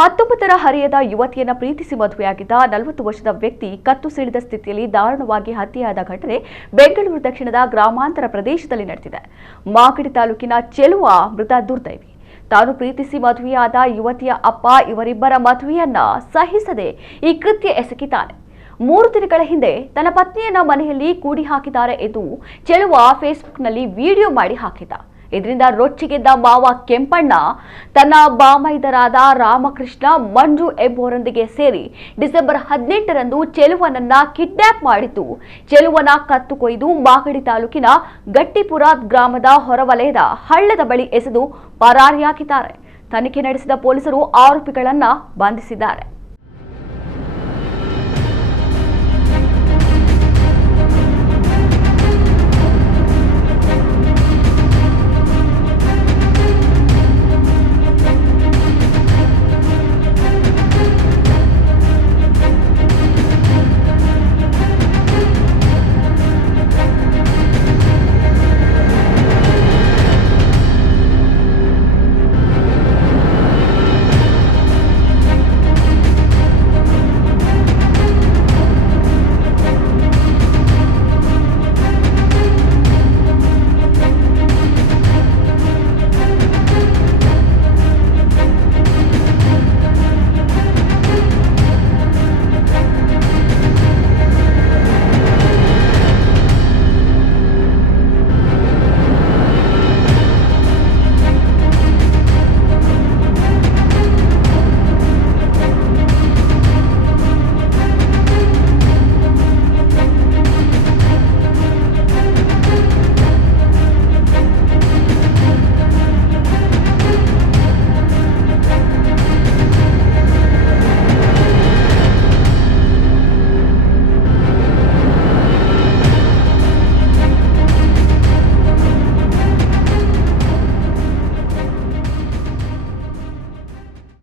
19ರ ಹರೆಯದ ಯುವತಿಯನ್ನ ಪ್ರೀತಿಸಿ ಮದುವೆಯಾಗಿದ್ದ 40 ವರ್ಷದ ವ್ಯಕ್ತಿ ಕತ್ತು ಸಿಡಿದ ಸ್ಥಿತಿಯಲ್ಲಿ ದಾರುಣವಾಗಿ ಹತ್ಯೆಯಾದ ಘಟನೆ ಬೆಂಗಳೂರು ದಕ್ಷಿಣದ ಗ್ರಾಮಾಂತರ ಪ್ರದೇಶದಲ್ಲಿ ನಡೆದಿದೆ. ಮಾಗಡಿ ತಾಲೂಕಿನ ಚೆಲುವ ಮೃತ ದುರ್ದೈವಿ. ತಾನು ಪ್ರೀತಿಸಿ ಮದುವೆಯಾದ ಯುವತಿಯ ಅಪ್ಪ ಇವರಿಬ್ಬರ ಮದುವೆಯನ್ನ ಸಹಿಸದೆ ಈ ಕೃತ್ಯ ಎಸಗಿದ್ದಾನೆ. 3 ದಿನಗಳ ಹಿಂದೆ ತನ್ನ ಪತ್ನಿಯನ್ನ ಮನೆಯಲ್ಲಿ ಕೂಡಿ ಹಾಕಿದ್ದಾರೆ ಎಂದು ಚೆಲುವ ಫೇಸ್ಬುಕ್ನಲ್ಲಿ ವಿಡಿಯೋ ಮಾಡಿ ಹಾಕಿದ್ದ. ಇದರಿಂದ ರೊಚ್ಚಿಗೆದ್ದ ಮಾವ ಕೆಂಪಣ್ಣ ತನ್ನ ಬಾಮೈದರಾದ ರಾಮಕೃಷ್ಣ ಮಂಜು ಎಂಬುವರೊಂದಿಗೆ ಸೇರಿ ಡಿಸೆಂಬರ್ 18ರಂದು ಚೆಲುವನನ್ನ ಕಿಡ್ನಾಪ್ ಮಾಡಿದ್ದು, ಚೆಲುವನ ಕತ್ತು ಕೊಯ್ದು ಮಾಗಡಿ ತಾಲೂಕಿನ ಗಟ್ಟಿಪುರ ಗ್ರಾಮದ ಹೊರವಲಯದ ಹಳ್ಳದ ಬಳಿ ಎಸೆದು ಪರಾರಿಯಾಗಿದ್ದಾರೆ. ತನಿಖೆ ನಡೆಸಿದ ಪೊಲೀಸರು ಆರೋಪಿಗಳನ್ನ ಬಂಧಿಸಿದ್ದಾರೆ.